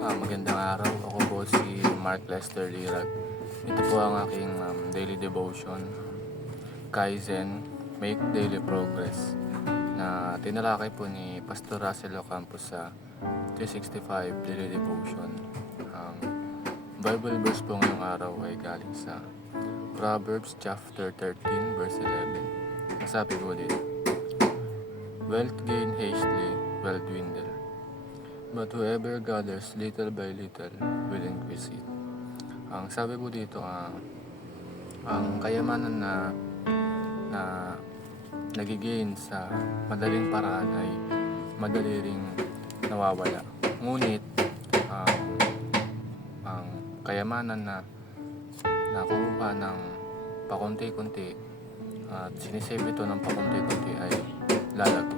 Magandang araw. Ako po si Mark Lester Lirag. Ito po ang aking daily devotion, Kaizen, Make Daily Progress, na tinalakay po ni Pastor Russell Ocampo sa 365 Daily Devotion. Ang Bible verse po ngayong araw ay galing sa Proverbs chapter 13 verse 11. Sabi po dito, "Wealth gained hastily will dwindle, but whoever gathers little by little will increase it." Ang sabi po dito, ang kayamanan na nagigain sa madaling paraan ay madali ring nawawala. Ngunit ang kayamanan na nakukuha ng pakunti-kunti at sinisave ito ng pakunti-kunti ay lalago.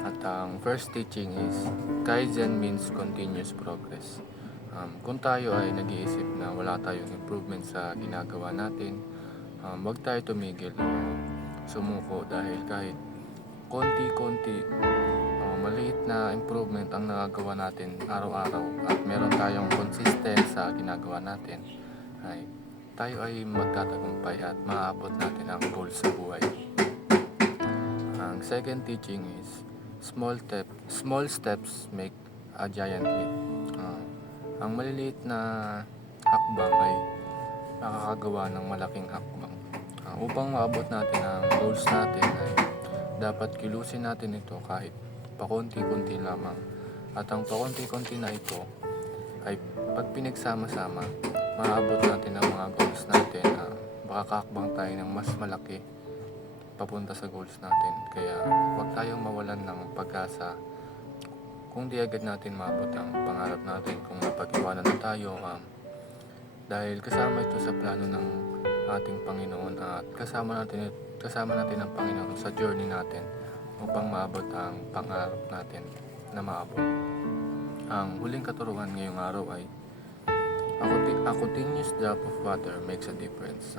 At ang first teaching is, Kaizen means continuous progress. Kung tayo ay nag-iisip na wala tayong improvement sa ginagawa natin, huwag tayo tumigil o sumuko dahil kahit konti-konti, maliit na improvement ang nagagawa natin araw-araw at meron tayong consistent sa ginagawa natin, ay tayo ay magtatagumpay at maaabot natin ang goals sa buhay. Ang second teaching is, small steps make a giant leap. Ang maliliit na hakbang ay nakakagawa ng malaking hakbang. Upang maabot natin ang goals natin ay dapat kilusin natin ito kahit pakonti-kunti lamang. At ang pakonti-kunti na ito ay pag pinagsama-sama, maabot natin ang mga goals natin. Makakakbang tayo ng mas malaki papunta sa goals natin. Kaya huwag tayong mawalan ng pag-asa kung di agad natin maabot ang pangarap natin, kung napag-iwanan na tayo, dahil kasama ito sa plano ng ating Panginoon at kasama natin ang Panginoon sa journey natin upang maabot ang pangarap natin na maabot. Ang huling katuruan ngayong araw ay, a continuous drop of water makes a difference.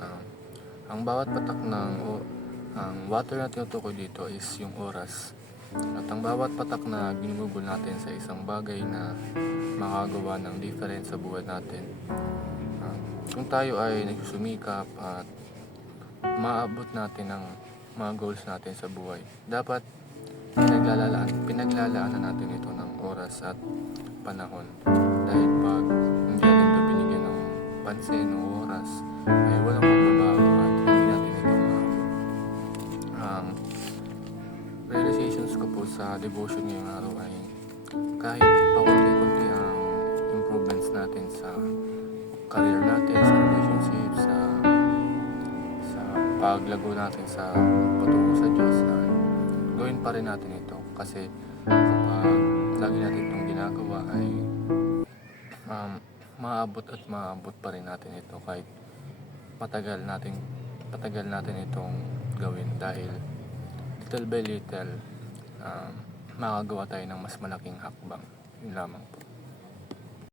Ang bawat patak ang water na tinutukoy dito is yung oras. At ang bawat patak na ginugol natin sa isang bagay na makagawa ng difference sa buhay natin. Kung tayo ay nagsusumikap at maabot natin ang mga goals natin sa buhay, dapat pinaglalaanan natin ito ng oras at panahon. Dahil pag hindi natin ito binigyan ng pansin o oras, ay walang magbabago at hindi natin ito maabot. Ang realizations ko po sa devotion ngayong araw ay, kahit pakunti-kunti ang improvements natin sa career natin, sa relationship, sa paglago natin sa patungo sa Diyos, gawin pa rin natin ito. Kasi kapag lagi natin itong ginagawa ay maabot at maabot pa rin natin ito kahit patagal natin itong gawin, dahil little by little makagawa tayo ng mas malaking hakbang. Yun lamang po.